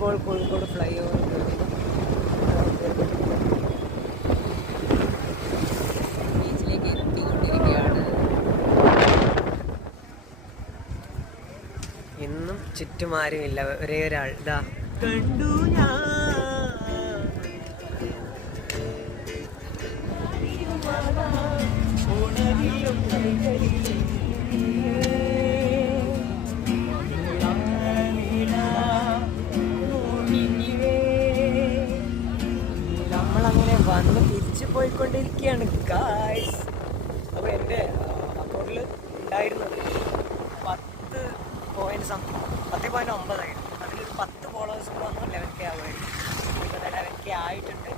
നമ്മളിപ്പോൾ Kozhikode fly over ബീച്ചിലേക്ക് എത്തിക്കൊണ്ടിരിക്കുകയാണ്. ഇന്നും ചുറ്റുമാരുമില്ല, ഒരേ ഒരാൾ ഇതാ കണ്ടു ഞാൻ. നമ്മളങ്ങനെ വന്ന് തിരിച്ചു പോയിക്കൊണ്ടിരിക്കുകയാണ് ഗായ്സ്. അപ്പോൾ എൻ്റെ അക്കൗണ്ടിൽ ഉണ്ടായിരുന്നത് 10.9 അതിലൊരു 10 ഫോളോവേഴ്സ് വന്നു 11K ആവുമായിരുന്നു. ഇപ്പോൾ 11K ആയിട്ടുണ്ട്.